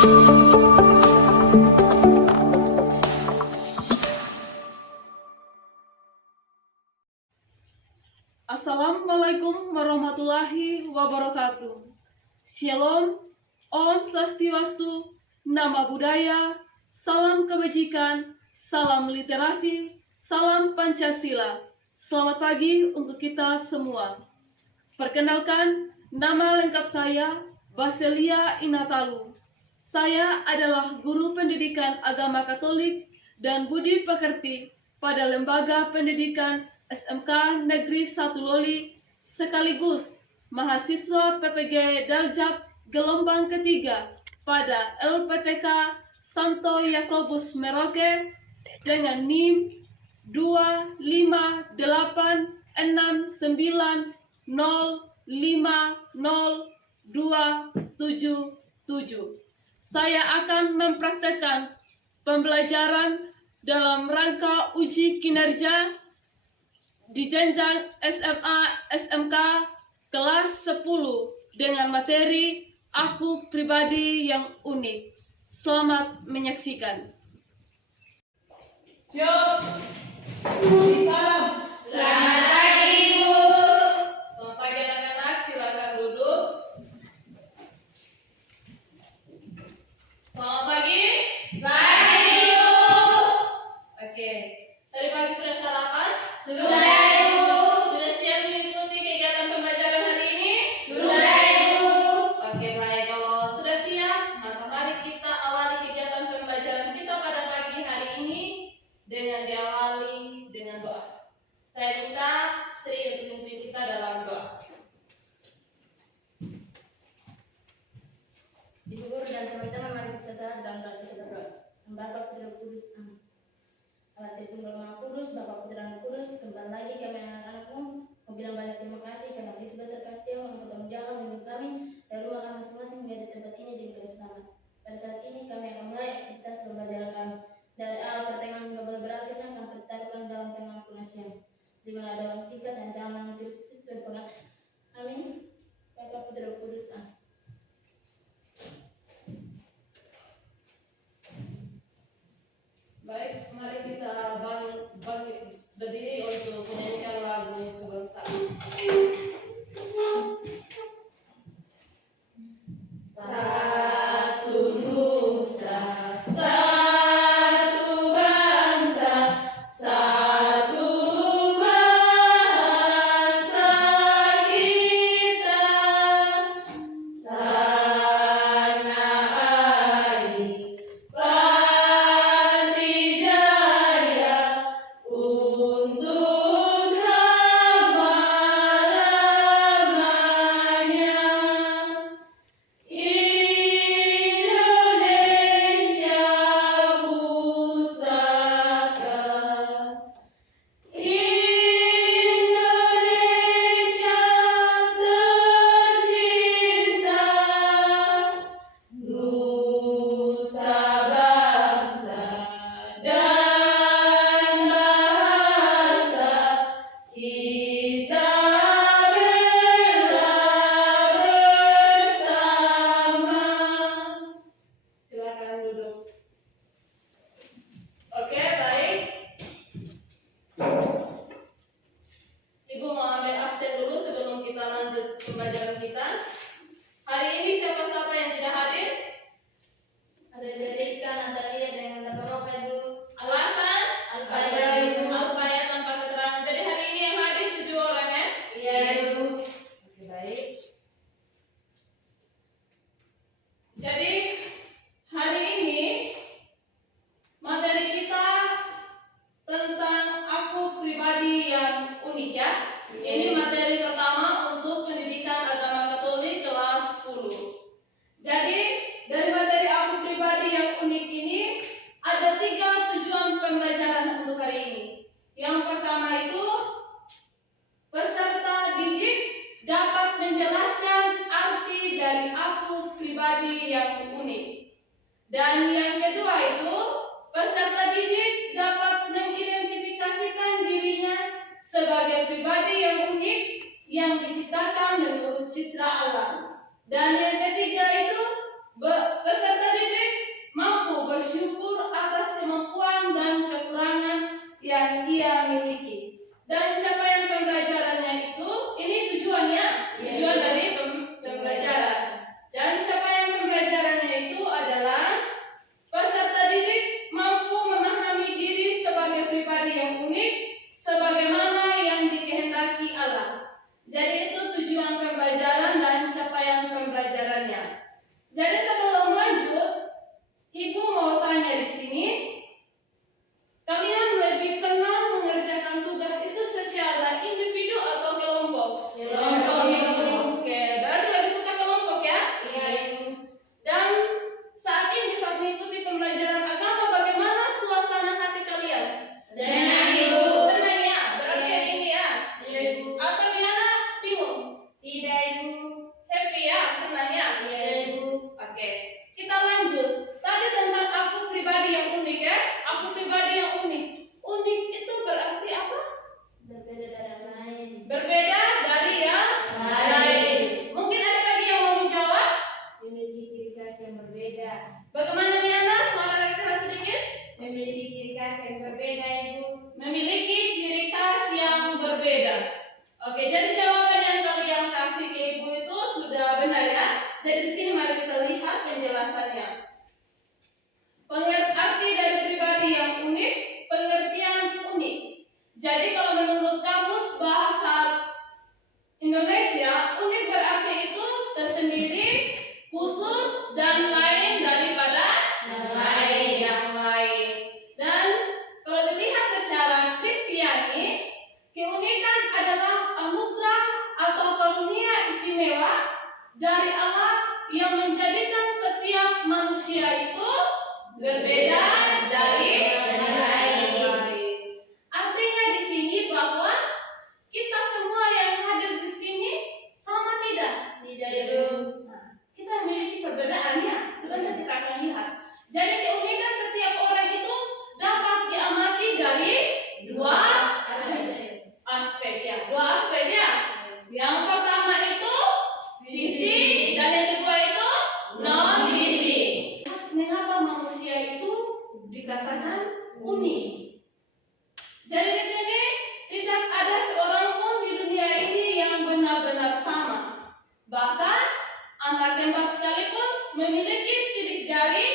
Assalamualaikum warahmatullahi wabarakatuh. Shalom, Om Swastiastu, Nama Budaya, Salam Kebajikan, Salam Literasi, Salam Pancasila. Selamat pagi untuk kita semua. Perkenalkan, nama lengkap saya Baselia Inatalu. Saya adalah guru pendidikan agama Katolik dan budi pekerti pada Lembaga Pendidikan SMK Negeri 1 Loli, sekaligus mahasiswa PPG Daljab gelombang ketiga pada LPTK Santo Yakobus Merauke dengan NIM 25860502777. Saya akan mempraktekkan pembelajaran dalam rangka uji kinerja di jenjang SMA SMK kelas 10 dengan materi Aku Pribadi yang Unik. Selamat menyaksikan. Siap. Salam. Selamat pagi, Ibu. Selamat pagi anak-anak, silakan duduk. Selamat pagi. Pagi, Ibu. Oke. Tadi pagi sudah sarapan? Sudah, Ibu. Sudah siap mengikuti kegiatan pembelajaran hari ini? Sudah, Ibu. Oke, baik. Kalau sudah siap, maka mari kita awali kegiatan pembelajaran kita pada pagi hari ini dengan diawali dengan doa. Saya minta Sri untuk memimpin kita dalam doa. Ibu guru dan teman-teman, mari kita sadar dalam doa kita berdoa. Bapa Putra Kudus, amin. Allah Tritunggal Maha Kudus, Bapa Putra dan Kudus, kembali lagi kami anak-anakmu mau bilang banyak terima kasih karena begitu besar kasih-Mu untuk menjaga melindungi kami dari rumah kami masing-masing hingga di tempat ini dengan keselamatan. Pada saat ini kami akan mulai aktivitas pembelajaran kami. Dari awal pertengahan hingga bulan berakhirnya akan bertaruhkan dalam tengah pengasihan. Di mana dalam singkat dan dalam nama Kristus dan pengatur. Amin. Bapa Putra Kudus, amin. Baik, mari kita berdiri untuk menyanyikan lagu kebangsaan. Satu nusa, satu bangsa, satu bahasa kita, tanah air pasti jaya untuk selama-lamanya. Indonesia pusaka, Indonesia tercinta, nusa bangsa dan bahasa kita bela bersama. Silakan duduk. Oke, baik. Ibu mau ambil absen dulu sebelum kita lanjut pembelajaran kita. Hari ini siapa-siapa yang tidak hadir? Ada Jessica, Natalia, dengan Roka, Ibu. Alasan? Alfaya, Ibu. Alfaya tanpa keterangan. Jadi hari ini yang hadir 7 orang ya? Iya, Ibu. Oke, baik. Jadi hari ini materi kita tentang aku pribadi yang unik ya. Ini materi pertama untuk pendidikan agama Katolik kelas 10. Jadi dari materi aku pribadi yang unik ini ada 3 tujuan pembelajaran untuk hari ini. Yang pertama itu peserta didik dapat menjelaskan arti dari aku pribadi yang unik. Dan yang kedua itu peserta didik dapat mengidentifikasikan dirinya sebagai pribadi yang unik yang diciptakan menurut citra alam. Dan yang ketiga itu peserta didik Jadi di sini mari kita lihat penjelasannya. Arti dari pribadi yang unik, pengertian unik. Jadi kalau menurut kamus bahasa Indonesia, unik berarti itu tersendiri, khusus, dan lain daripada yang lain. Dan kalau dilihat secara Kristiani, keunikan adalah anugerah atau karunia istimewa dari Allah yang menjadikan setiap manusia itu berbeda dari yang lain. Artinya di sini bahwa kita semua yang hadir di sini sama tidak? Tidak, Ibu. Kita memiliki perbedaannya. Sebentar kita akan lihat. Jadi keunikan setiap orang itu dapat diamati dari dua aspek ya. Yang pertama itu fisik dan yang kedua itu non fisik. Mengapa manusia itu dikatakan unik? Jadi di sini tidak ada seorang pun di dunia ini yang benar-benar sama. Bahkan anak tembak sekalipun memiliki sidik jari,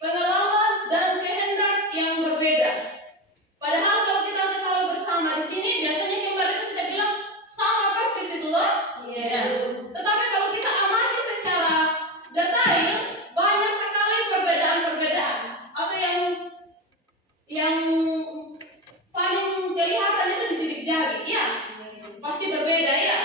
pengalaman dan kehendak yang berbeda. Padahal kalau kita ketahui bersama di sini, biasanya kembar itu kita bilang sama persis itu loh. Iya. Tetapi kalau kita amati secara detail, banyak sekali perbedaan-perbedaan. Atau yang paling kelihatan itu di sidik jari, ya. Pasti berbeda ya.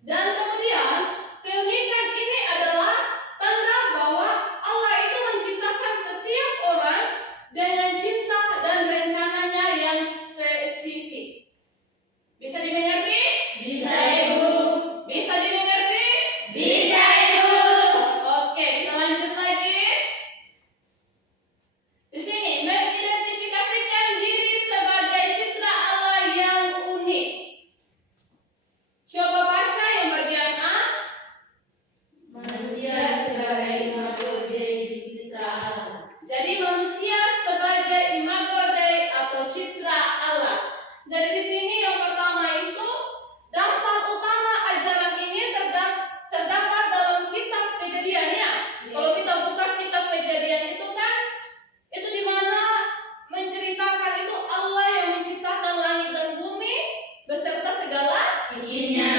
Dan kemudian keunikan ini adalah tanda bahwa Allah itu menciptakan setiap orang dengan cinta dan rencananya yang spesifik. Bisa dimengerti? Bisa, Ibu. Bisa dimengerti? Bisa, Ibu. Oke, kita lanjut lagi. Di sini mengidentifikasikan diri sebagai citra Allah yang unik. Coba baca yang bagian A. Manusia sebagai imago Dei citra Allah. Jadi manusia sebagai imago Dei atau citra Allah. Jadi di sini yang pertama itu dasar utama ajaran ini terdapat dalam kitab Kejadian ya. Kalau kita buka kitab Kejadian itu kan itu di mana menceritakan itu Allah yang menciptakan langit dan bumi beserta segala Isinya.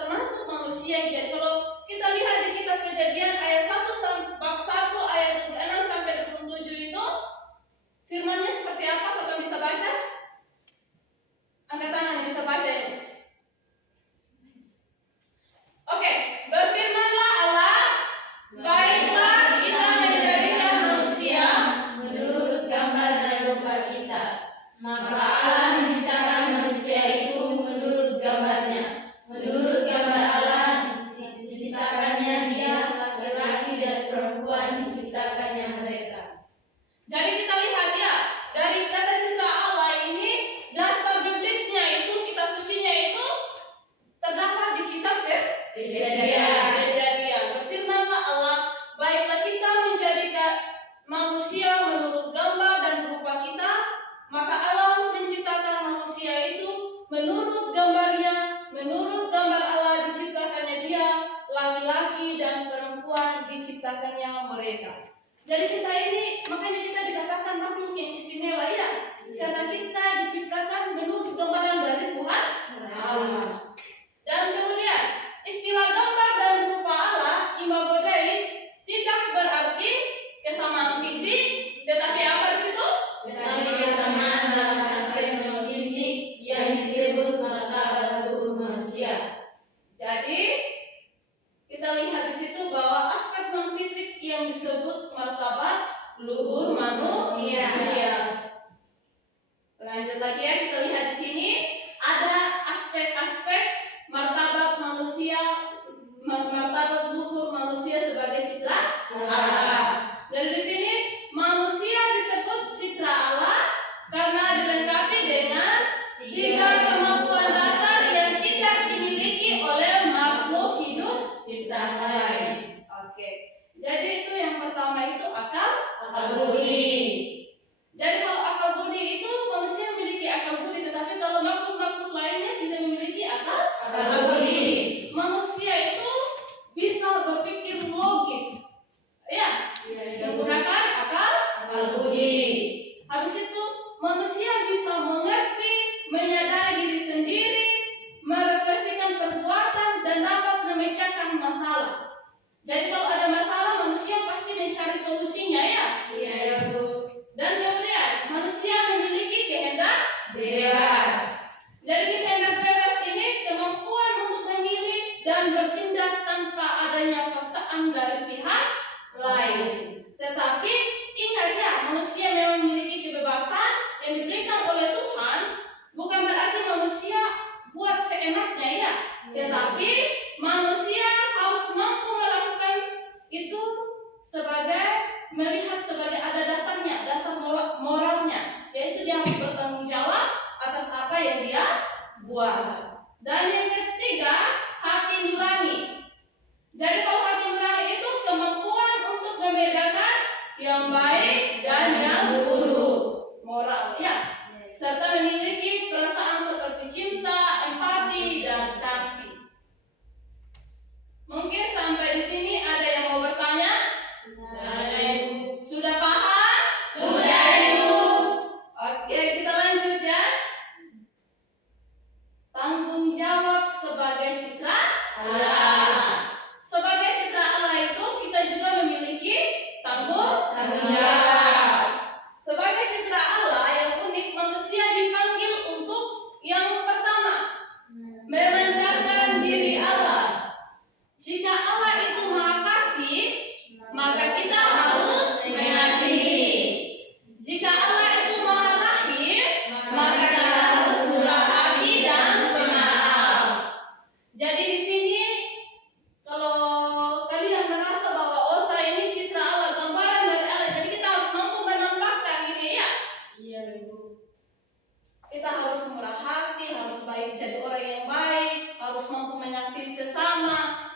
termasuk manusia. Jadi kalau kita lihat di kitab Kejadian ayat 1 bab 1 ayat 26 sampai 27 itu firman-Nya seperti apa? Siapa bisa baca? Angkat tangan yang bisa baca ini. Oke, berfirmanlah Allah, baiklah kita menjadikan manusia Menurut gambar dan rupa kita. Maka Allah menciptakan manusia itu menurut gambarnya. Menurut gambar Allah diciptakannya dia, laki-laki dan perempuan diciptakannya mereka. Jadi kita lihat ya, dari kata citra Allah ini, dasar biblisnya itu, kitab sucinya itu terdapat di kitab Kejadian. Berfirmanlah Allah, baiklah kita menjadikan manusia menurut gambar dan rupa kita. Maka Allah menciptakan manusia itu menurut gambarnya, menurut gambar Allah diciptakannya dia, laki-laki dan perempuan diciptakannya mereka. Jadi kita ini, makanya kita dikatakan makhluk yang istimewa ya, karena kita diciptakan menurut gambaran dari Tuhan Allah. Dan kemudian istilah gambar dan rupa Allah, imago Dei, tidak berarti kesamaan fisik, tetapi apa di situ? Tetapi kesamaan dalam aspek non fisik yang disebut martabat luhur manusia. Jadi kita lihat di situ bahwa aspek non fisik yang disebut martabat luhur manusia. Lanjut lagi ya, kita lihat di sini ada aspek-aspek martabat manusia, martabat luhur manusia sebagai citra Allah. Dan di sini manusia disebut citra Allah karena dilengkapi dengan 3 kemampuan dasar yang tidak dimiliki oleh makhluk hidup Ciptaan lain. Oke. Jadi itu yang pertama itu akal Budi. Jadi kalau akal budi itu manusia memiliki akal budi, tetapi kalau makhluk-makhluk lainnya tidak memiliki akal Budi. Manusia itu bisa masalah. Jadi kalau ada masalah, manusia pasti mencari solusinya ya. Iya, Bu. Dan kemudian manusia memiliki kehendak Bebas. Jadi di kehendak bebas ini kemampuan untuk memilih dan bertindak tanpa adanya paksaan dari pihak lain. Tetapi ingat ya, manusia memang memiliki kebebasan yang diberikan oleh Tuhan. Bukan berarti manusia buat seenaknya ya. Tetapi manusia harus mampu melakukan itu melihat sebagai ada dasarnya, dasar moralnya, yaitu dia harus bertanggung jawab atas apa yang dia buat. Dan yang ketiga, hati nurani. Jadi kalau hati nurani itu kemampuan untuk membedakan yang baik dan yang buruk, moral ya, serta memiliki perasaan seperti cinta, empati, dan kasih. Mungkin sampai di sini ada yang mau bertanya? Sudah paham? Sudah, Ibu. Oke, kita lanjut ya. Tanggung jawab sebagai citra Allah. Sebagai citra Allah itu kita juga memiliki tanggung jawab. Sebagai citra Allah yang unik, manusia dipanggil untuk yang pertama, memanjakan diri Allah. Jika Allah itu Maha Kasih, maka kita harus mengasihi. Jika Allah itu Maha Rahim, maka kita harus murah hati dan pemaaf. Jadi di sini kalau kalian merasa bahwa saya ini citra Allah, gambaran dari Allah, jadi kita harus mampu menampakkan ini ya. Iya, Ibu. Kita harus murah hati, harus baik, jadi orang yang baik, harus mampu mengasihi sesama.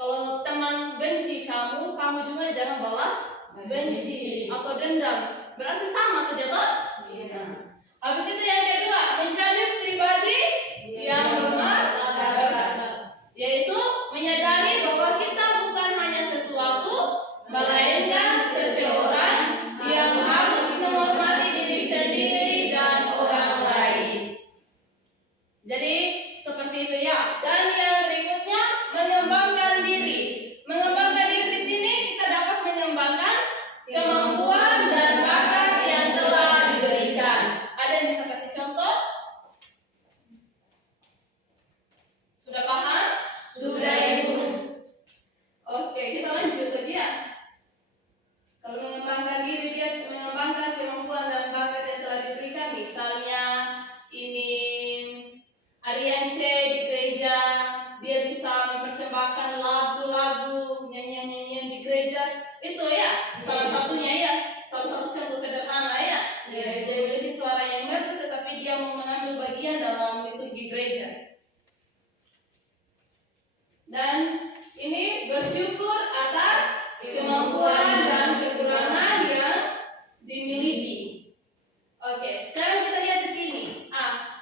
Kalau teman benci kamu juga jangan balas benci atau dendam. Berarti sama saja toh? Iya. Habis itu yang kedua, menjadi pribadi yang bermartabat, yaitu menyadari bahwa kita bukan hanya sesuatu, melainkan seseorang yang harus menghormati diri sendiri dan orang lain. Jadi seperti itu ya. Dan yang berikutnya, mengembangkan diri. Mengembangkan diri di sini kita dapat mengembangkan kemampuan dan bakat yang telah diberikan. Ada yang bisa kasih contoh? Sudah paham? Sudah, Ibu. Oke, kita lanjut lagi ya. Kalau mengembangkan diri, dia mengembangkan kemampuan dan bakat yang telah diberikan. Misalnya ini Ariance di gereja, dia bisa mempersembahkan lagu-lagu, nyanyian-nyanyian di gereja. Itu ya, salah satunya ya, salah satu contoh sederhana ya. Dia memiliki suara yang merdu, tetapi dia mau mengambil bagian dalam liturgi gereja. Dan ini bersyukur atas kemampuan dan kekurangan yang dimiliki. Oke, sekarang kita lihat di sini.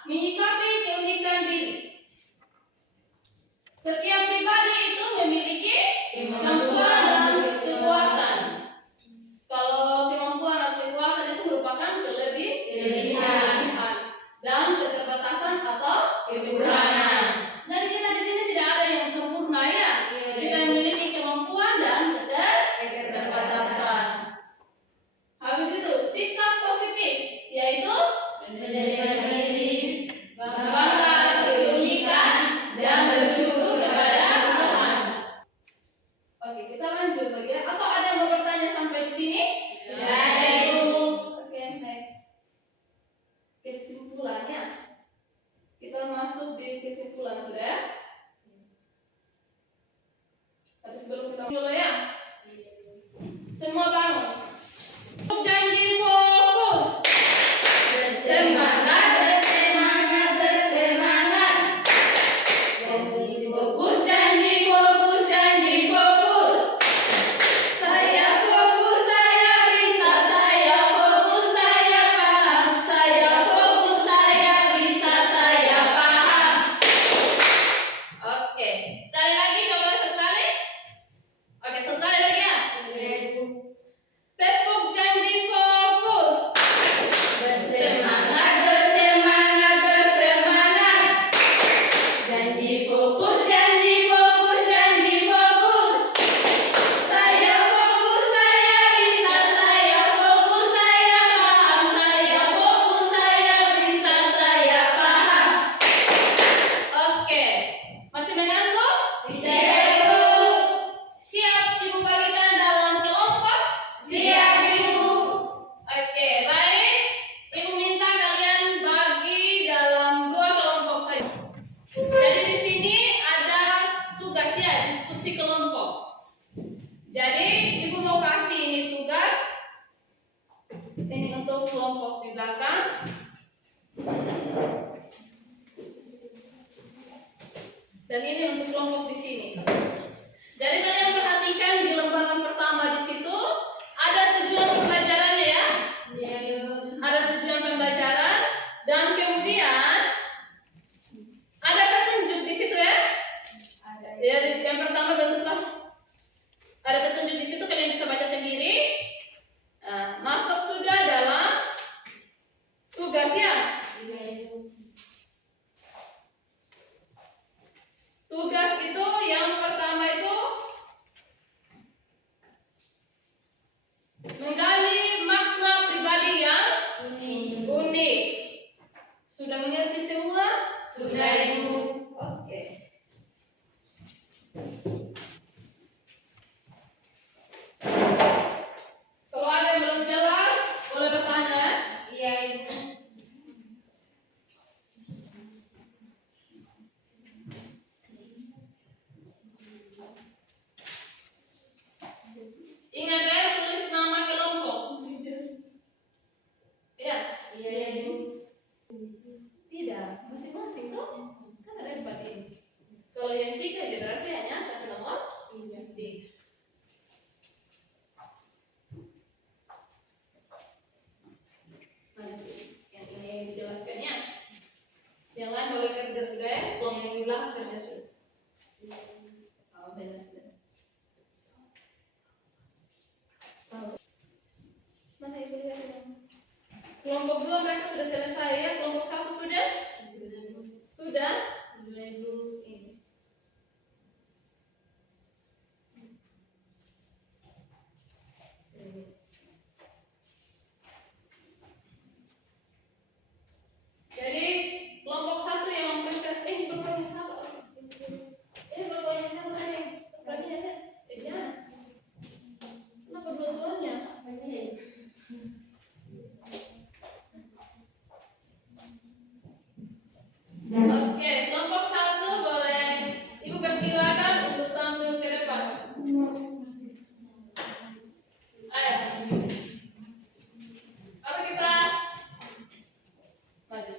Menyikapi keunikan diri. Setiap pribadi itu memiliki kemampuan dan kekuatan. Kalau kemampuan atau kekuatan itu merupakan kelebihan dan keterbatasan atau kekurangan. Jadi kita di sini tidak ada yang sempurna ya. Kita memiliki kemampuan dan keterbatasan. Habis itu sikap positif, yaitu menerima diri, bangga atas keunikan, dan bersyukur kepada Tuhan. Oke, kita lanjut lagi ya. Atau ada yang mau bertanya sampai di sini? Tidak ada, Ibu. Oke, next. Kesimpulannya. Kita masuk di kesimpulan sudah ya. Tapi sebelum kita dulu ya. Semua bangun. Janji fokus. Bersemangat, bersemangat, bersemangat. Janji fokus, janji fokus, janji fokus. Saya fokus, saya bisa, saya fokus, saya paham. Saya fokus, saya bisa, saya paham. Oke, sekali lagi, coba sekali. Oke, sekali lagi ya. diskusi kelompok. Jadi ibu mau kasih ini tugas. Ini untuk kelompok di belakang. Dan ini untuk kelompok di sini. Jadi kalian perhatikan di lembaran pertama di situ ada tujuan pembelajarannya ya. Ada tujuan pembelajaran dan kemudian ada petunjuk di situ ya. Ya, yang pertama bentuklah ada petunjuk di situ, kalian bisa baca sendiri. Nah, masuk sudah dalam tugasnya. Tugas itu yang pertama itu menggali makna pribadi yang unik. Sudah mengerti semua? Sudah, Ibu. Oke. Kalau ada yang belum jelas, boleh bertanya. Iya, Ibu. Ingat ya, tulis nama kelompok. Ya? Iya, Ibu. Tidak, masing-masing tuh kan ada di tempat ini. Kalau yang 3 jadi berarti hanya satu nomor. Iya. Mana sih? Yang ini dijelaskannya. Yang lain boleh kerja sudah ya. Kalau yang di belakang kerja sudah. Oh, benar sudah. Oh. Mana ibu ya? Kelompok 2 mereka sudah selesai ya. Kelompok 1 sudah? Sudah? Sudah ibu. Ini. Jadi kelompok 1 yang mempersiapkan bapaknya siapa? Bapaknya siapa nih? Lagi ada? Ya. Kenapa dua-duanya? Oke, kelompok 1 boleh ibu persilakan untuk tampil ke depan. Ayo. Oke, kita maju.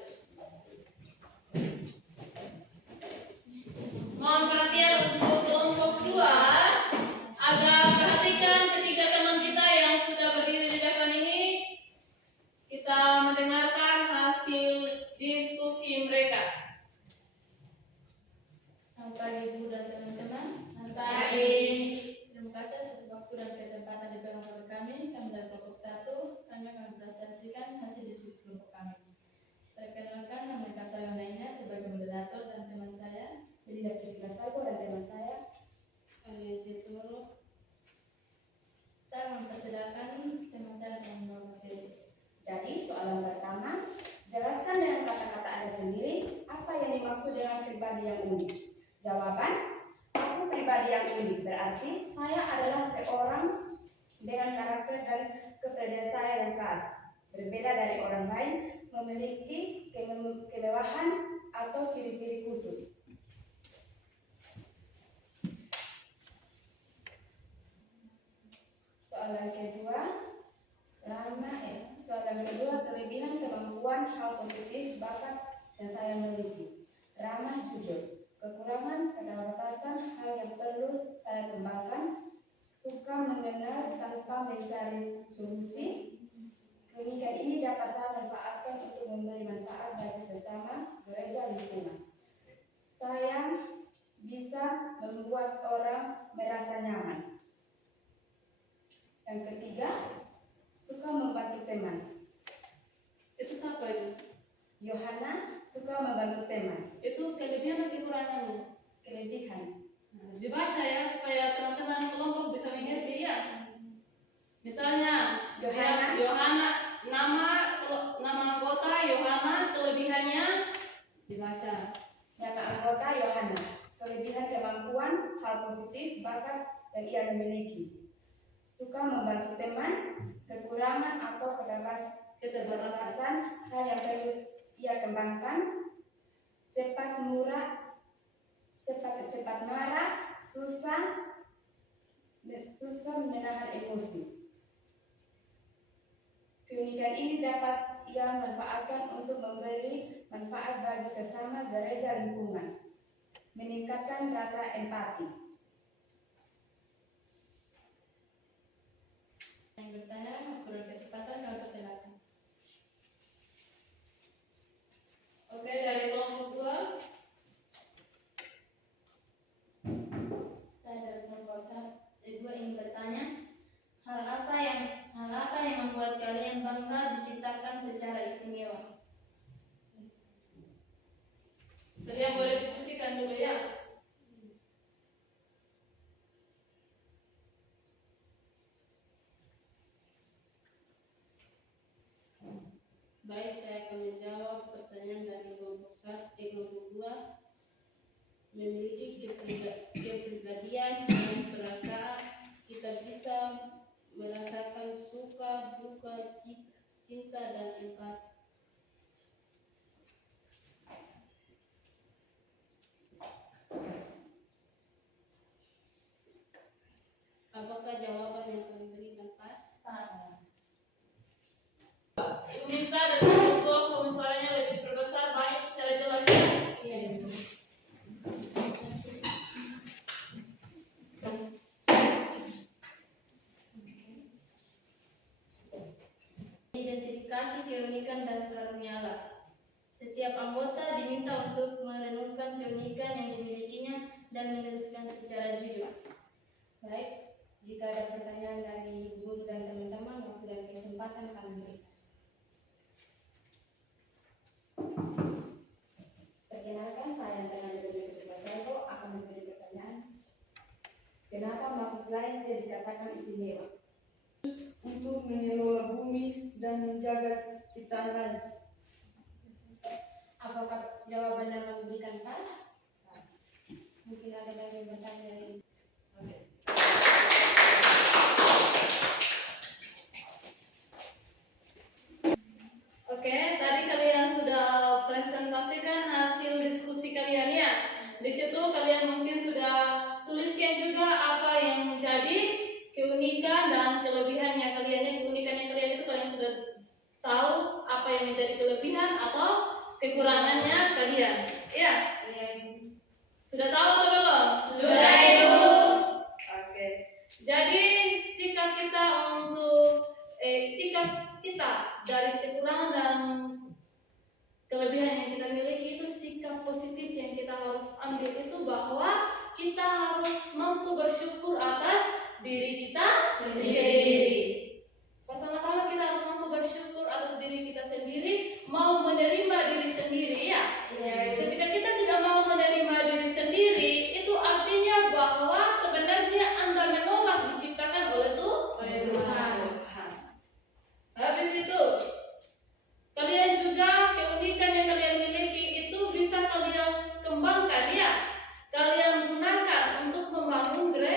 Mohon perhatian untuk kelompok 2. Agar perhatikan ketiga teman kita yang sudah berdiri di depan ini. Kita mendengarkan hasil diskusi mereka. Selamat pagi, Ibu dan teman-teman. Selamat pagi. Terima kasih atas waktu dan kesempatan di kelompok kami. Kami dari kelompok 1, kami akan mempresentasikan hasil diskusi kelompok kami. Perkenalkan, nama saya Yonaina sebagai moderator dan teman saya Belinda Priscilla Sago dan teman saya Alia Cetoro. Saya mempersilahkan teman saya yang mewakili. Jadi soalan pertama, jelaskan dengan kata-kata Anda sendiri apa yang dimaksud dengan pribadi yang unik. Jawaban, aku pribadi yang unik berarti saya adalah seorang dengan karakter dan kepribadian saya yang khas, berbeda dari orang lain, memiliki kemewahan atau ciri-ciri khusus. Soalan kedua, kelebihan, kemampuan, hal positif, bakat yang saya miliki. Ramah, jujur. Kekurangan, keterbatasan, hal yang perlu saya kembangkan. Suka mengenal tanpa mencari solusi. Keunikan ini dapat saya manfaatkan untuk memberi manfaat bagi sesama, gereja, lingkungan. Saya bisa membuat orang merasa nyaman. Yang ketiga, suka membantu teman. Itu siapa itu? Yohana suka membantu teman. Itu kelebihan atau kekurangannya? Kelebihan. Nah, dibaca ya supaya teman-teman kelompok bisa mengerti ya. Misalnya Yohana, nama anggota Yohana, kelebihannya dibaca. Nama anggota Yohana, kelebihan, kemampuan, hal positif, bakat yang ia memiliki. Suka membantu teman, kekurangan atau keterbatasan, hal yang perlu ia kembangkan. Cepat marah, susah menahan emosi. Keunikan ini dapat ia manfaatkan untuk memberi manfaat bagi sesama gereja lingkungan, meningkatkan rasa empati. Yang bertanya, aku beri kesempatan kau persilakan. Oke, dari kelompok 2. Saya dari kelompok 2 ingin bertanya, hal apa yang membuat kalian bangga diciptakan secara istimewa? Jadi yang boleh diskusikan dulu ya. Baik, saya akan menjawab pertanyaan dari kelompok 2. Memiliki kepribadian dan perasaan, kita bisa merasakan suka, duka, cinta, dan empati. Apakah jawaban yang kami berikan pas? Ibu minta dari kelompok 2 volume suaranya lebih diperbesar, baca secara jelas ya. Identifikasi keunikan dan karunia Allah. Setiap anggota diminta untuk merenungkan keunikan yang dimilikinya dan menuliskan secara jujur. Baik, jika ada pertanyaan dari ibu dan teman-teman, waktu dan kesempatan kami berikan. Perkenalkan, saya Fernanda dari Saiko akan memberi pertanyaan. Kenapa makhluk lain tidak dikatakan istimewa? Untuk mengelola bumi dan menjaga ciptaan lain. Apakah jawaban yang kami berikan pas? Pas. Mungkin ada yang bertanya dari Oke. Oke, tadi kalian sudah presentasikan hasil diskusi kalian ya. Di situ kalian mungkin sudah tuliskan juga apa yang menjadi keunikan dan kelebihannya kalian. Keunikannya kalian itu kalian sudah tahu apa yang menjadi kelebihan atau kekurangannya kalian. Iya. Sudah tahu atau belum? Sudah, Ibu. Oke. Jadi sikap kita dari kekurangan dan kelebihan yang kita miliki itu sikap positif yang kita harus ambil itu bahwa kita harus mampu bersyukur atas diri kita sendiri. Pertama-tama kita harus mampu bersyukur atas diri kita sendiri, mau menerima diri sendiri ya. Ketika kita tidak mau menerima diri sendiri, itu artinya bahwa sebenarnya Anda menolak diciptakan oleh Tuhan. Habis itu, kalian juga keunikan yang kalian miliki itu bisa kalian kembangkan ya. Kalian gunakan untuk membangun gereja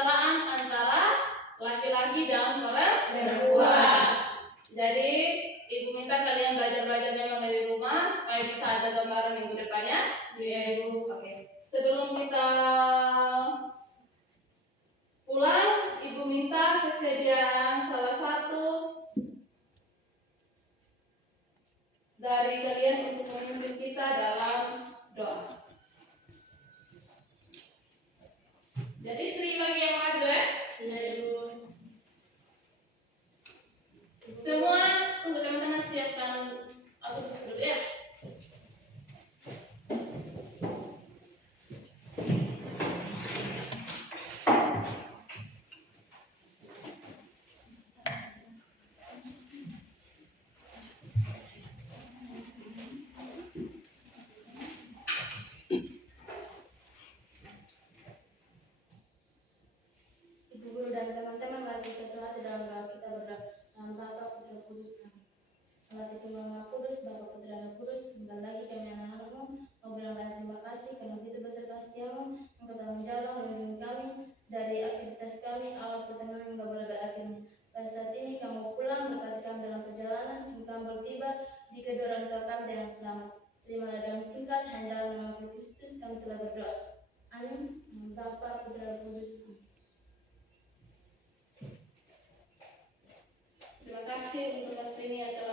kesetaraan antara laki-laki dan perempuan. Jadi ibu minta kalian belajar memang dari rumah supaya bisa ada gambaran minggu depannya. Ya ibu. Oke. Sebelum kita pulang, ibu minta kesediaan salah satu dari kalian untuk memimpin kita dalam doa. Jadi Sri lagi yang maju ya. Iya ibu. Semua tunggu teman-teman siapkan aku dulu ya. Ibu guru dan teman-teman, mari setelah di dalam doa kita berdoa. Dalam Bapa, Putra, Kudus, Amin. Allah Tritunggal Maha Kudus, Bapa, Putra, dan Kudus, kembali lagi kami anak-anakmu, mau bilang banyak terima kasih karena begitu beserta setiamu, engkau telah menjaga melindungi kami dari aktivitas kami awal pertemuan hingga boleh berakhirnya. Pada saat ini kami mau pulang, berkati kami dalam perjalanan, sehingga kami bertiba di kedua orang tua kami dengan selamat. Terimalah dalam singkat, hanya dalam nama Kristus kami telah berdoa. Amin. Bapa, Putra, dan Kudus, Amin. Terima kasih untuk Kastrini yang telah